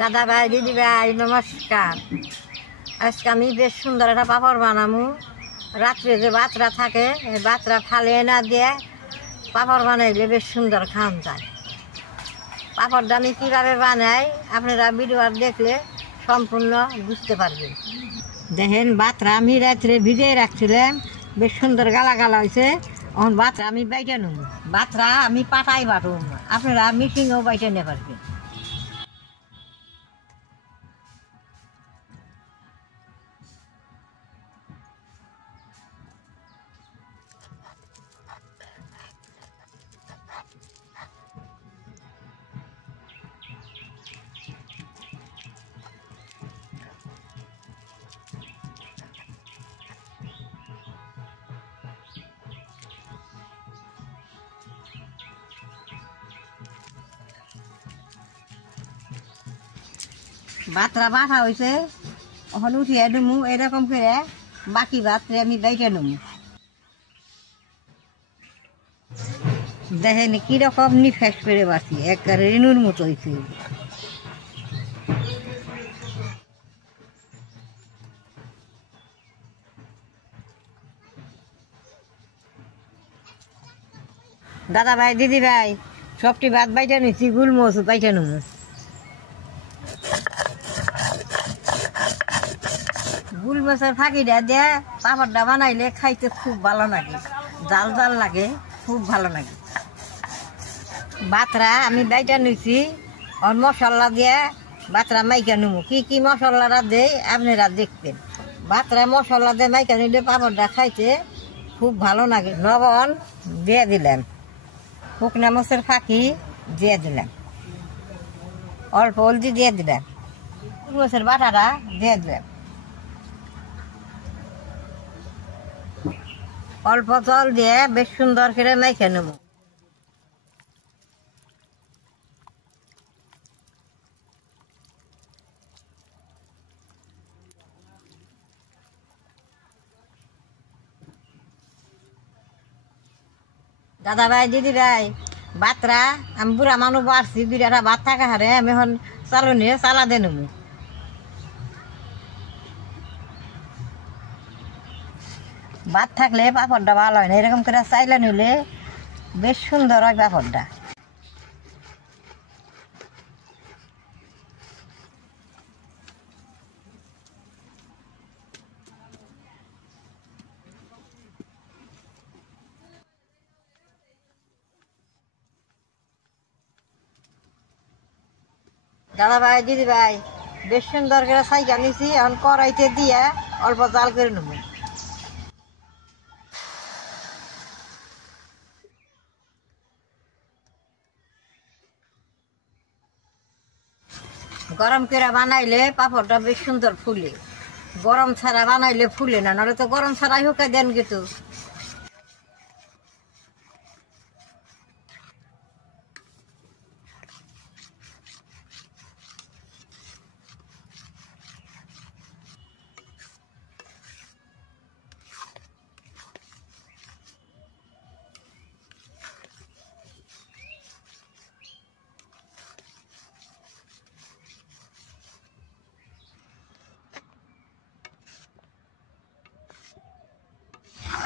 দাদা ভাই দিদি ভাই নমস্কার। আজকে আমি বেশ সুন্দর একটা পাপড় বানাবো। রাত্রে যে বাচ্চা থাকে এই বাচ্চা ফালিয়ে না দিয়ে পাপড় বানাইলে বেশ সুন্দর খাওয়া যায়। পাপড়টা আমি কীভাবে বানাই আপনারা ভিডিও দেখলে সম্পূর্ণ বুঝতে পারবেন। দেখেন বাচ্চা আমি রাত্রে ভিজিয়ে রাখছিলাম, বেশ সুন্দর গালা গালা হয়েছে। এখন বাচ্চা আমি বাইটে নেব, বাচ্চা আমি পাটাই বাটুম, আপনারা মিশিংও বাইটে নিতে পারবেন। বাতরা বাটা হয়েছে, এখন উঠিয়ে নেবো এরকম করে। বাকি বাতরে আমি বাইটে নেবো। দেখেন কিরকম নিফেস করে বাঁচি, একটা রেণুর মতো হয়েছে। দাদা ভাই দিদি ভাই সবটি ভাত বাইটে নিচ্ছি, গুলমোচ বাইটে নেবো। গুলমোচের ফাঁকিটা দিয়ে পাপড়টা বানাইলে খাইতে খুব ভালো লাগে, জাল জাল লাগে, খুব ভালো লাগে। বাতরা আমি বাইটা নিচ্ছি, আর মশলা দিয়ে বাতরা মাইকা নেবো। কি কি মশলাটা দেয় আপনারা দেখবেন। বাতরা মশলা দিয়ে মাইকা নিলে পাপড়টা খাইতে খুব ভালো লাগে। লবণ দিয়ে দিলাম, শুকনা মরিচের ফাঁকি দিয়ে দিলাম, অল্প হলদি দিয়ে দিলাম, গুলমোচের বাটাটা দিয়ে দিলাম, অল্প জল দিয়ে বেশ সুন্দর করে মাইখে নেব। দাদা ভাই দিদি ভাই বাতরা আমি বুড়া মানুষ বাড়ছি, দুইটা ভাত থাকা হারে আমি এখন চালু নিয়ে চালা দিয়ে নেব। ভাত থাকলে পাপড়টা ভালো হয় না, এরকম করে চাইলে নিলে বেশ সুন্দর হয় পাপড়টা। দাদা ভাই দিদি ভাই বেশ সুন্দর করে চাইকা নিছি, এখন কড়াইতে দিয়ে অল্প জাল করে নেব। গরম করে বানাইলে পাপড়টা বেশ সুন্দর ফুলে, গরম ছাড়া বানাইলে ফুলে না, নাহলে তো গরম ছাড়াই শুকাই দেন কিন্তু।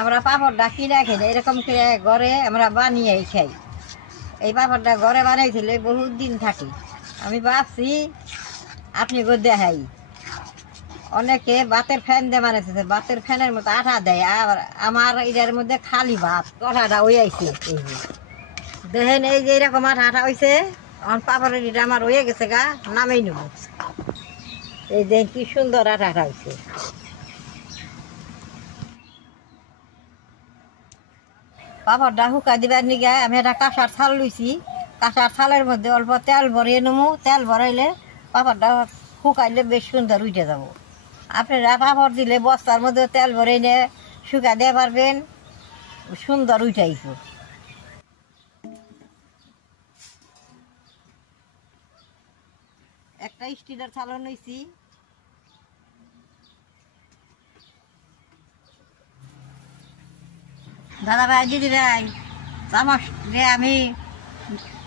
আমরা পাপড়টা কিনে খাই না, এরকম করে ঘরে আমরা বানিয়ে খাই। এই পাপড়টা ঘরে বানাইছিলে বহুত দিন থাকি। আমি ভাবছি আপনি গো দেখাই। অনেকে ভাতের ফ্যান দিয়ে বানাইতেছে, ভাতের ফ্যানের মতো আঠা দেয়, আর আমার এটার মধ্যে খালি ভাত আঠাটা হয়ে আইছে। এই যে দেখেন, এই যে এরকম আঠা হয়েছে। আমার পাপড়ের এটা আমার হয়ে গেছে গা, নামেই নেব। এই দেখেন কি সুন্দর আঠা হয়েছে। পাপড়টা শুকাই দিবার নিগে আমি একটা কাঁসার থাল লইছি। কাঁসার থালের মধ্যে অল্প তেল ভরিয়ে নেবো। তেল ভরাইলে পাপড়টা শুকাইলে বেশ সুন্দর উঠে যাব। আপনারা পাপড় দিলে বস্তার মধ্যে তেল ভরে নিয়ে শুকাই দিয়ে পারবেন, সুন্দর উঠাইছে। একটা স্টিলের থালও নিয়েছি। দাদা ভাই দিদি ভাই চামচ দিয়ে আমি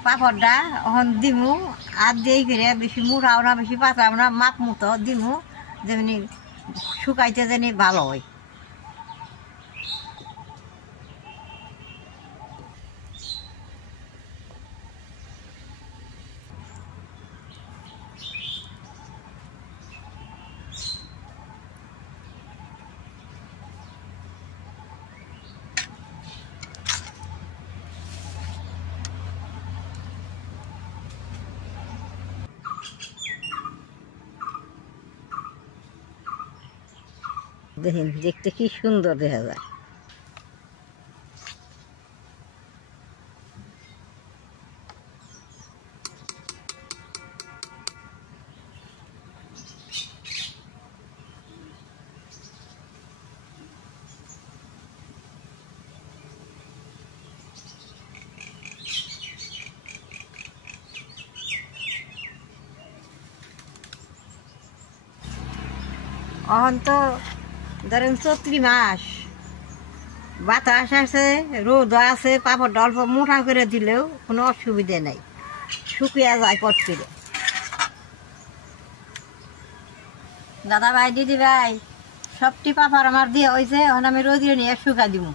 পাপড়টা এখন দিমু আর দিয়ে করে বেশি মুড়াও না বেশি পাতাও না মাপ মতো দিমু যেমনি শুকাইতে যেন ভালো হয়। দেখেন দেখতে কি সুন্দর দেখা যায়। এখন তো ধরেন চৈত্রি মাস, বাতাস আছে, রোদ আছে, পাপড় অল্প মোটা করে দিলেও কোনো অসুবিধে নাই, শুকিয়ে যায় পট করে। দাদা ভাই দিদি ভাই সবটি পাপড় আমার দিয়ে হয়েছে, এখন আমি রোদিয়ে নিয়ে শুকা দিব।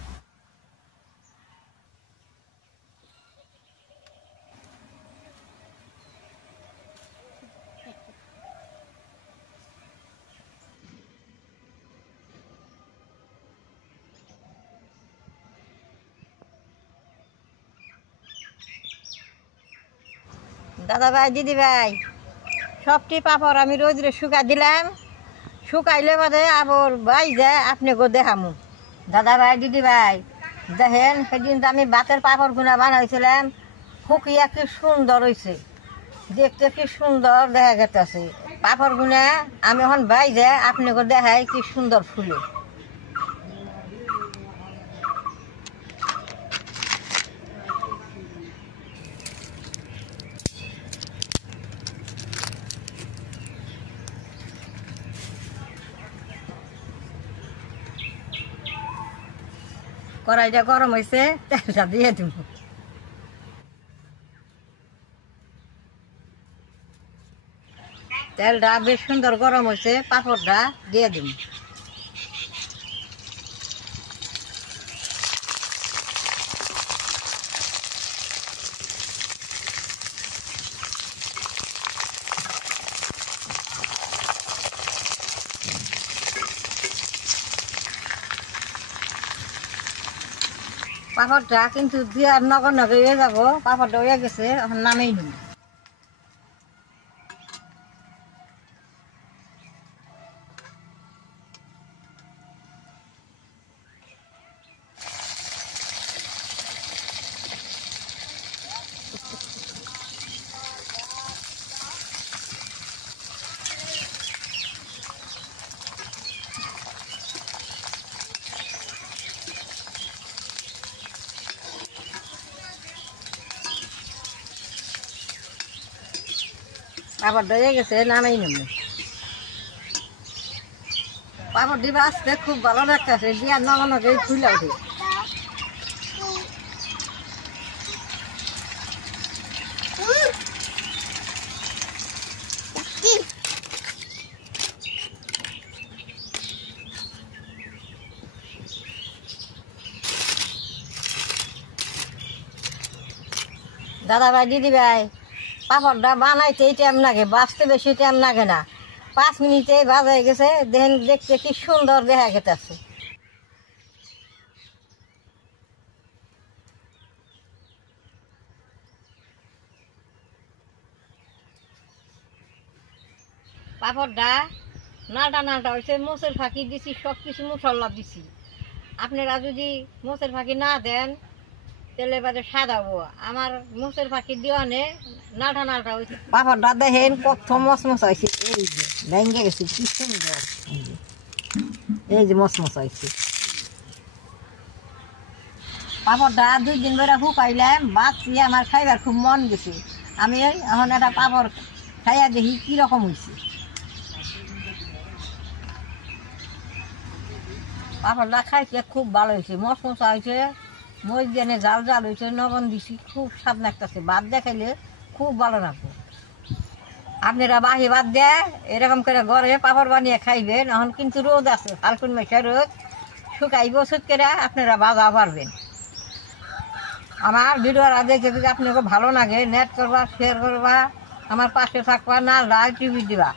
দাদা ভাই দিদি ভাই সবটি পাপড় আমি রোদরে শুকা দিলাম, শুকাইলে বাদে আবার ভাই যায় আপনাকে দেখামু। দাদা ভাই দিদি ভাই দেখেন সেদিন আমি ভাতের পাপড় গুনা বানাইছিলাম, শুকিয়া কি সুন্দর হয়েছে, দেখতে কি সুন্দর দেখা গেছে। পাপড় গুনা আমি এখন ভাই যায় আপনাকে দেখাই কি সুন্দর ফুলে। কড়াইটা গরম হয়েছে, তেলটা দিয়ে দিব। তেলটা বেশ সুন্দর গরম হয়েছে, পাপড়টা দিয়ে দিব। পাপড়টা কিন্তু দিয়ার নগর নগে হয়ে যাবো, পাপড়টা হয়ে গেছে, এখন নামেই নিব। পাপড় হয়ে গেছে, নামেই নেব। পাপড় দিবা আসতে খুব ভালো লাগতেছে, দিয়ার নগর নগে ফুলে উঠে। দাদা ভাই দিদি ভাই পাপড়টা বানাইতেই টাইম লাগে, বাঁচতে বেশি টাইম লাগে না, 5 মিনিটে ভাজা হয়ে গেছে। দেখেন দেখতে কি সুন্দর দেখা গেছে। পাপড়টা নালটা নালটা হয়েছে, মোচের ফাঁকি দিছি, সব কিছু মশলা দিছি। আপনারা যদি মোচের ফাঁকি না দেন তেলে বাদে সাদাবো, আমার মোচের ফাঁকি দিওয়ানে নালটা নালটা হয়েছে। পাপড়টা দেখেন কত মচমচ হয়েছে, এই যে ভেঙে গেছে কি সুন্দর, এই যে মচমচ হয়েছে। পাপড়টা 2 দিন ধরে শুকাইলাম, বাঁচছি, আমার খাইবার খুব মন গেছে। আমি এখন একটা পাপড় খাইয়া দেখি কিরকম হয়েছে। পাপড়টা খাইতে খুব ভালো হয়েছে, মচমচা হয়েছে, মই জেনে জাল জাল হয়েছে নবন দিছি খুব স্বাদ লাগতেছে ভাত দেখাইলে খুব ভালো লাগবে আপনারা বাহি ভাত দেয় এরকম করে ঘরে পাপড় বানিয়ে খাইবেন এখন কিন্তু রোদ আছে ফাল্গুন মাসে রোদ শুকাইব সুদ করে আপনারা বাজা পারবেন আমার ভিডিওটা দেখে যদি আপনাকে ভালো লাগে নেট করবা শেয়ার করবা আমার পাশে থাকবা না লাইক টিভি দিবা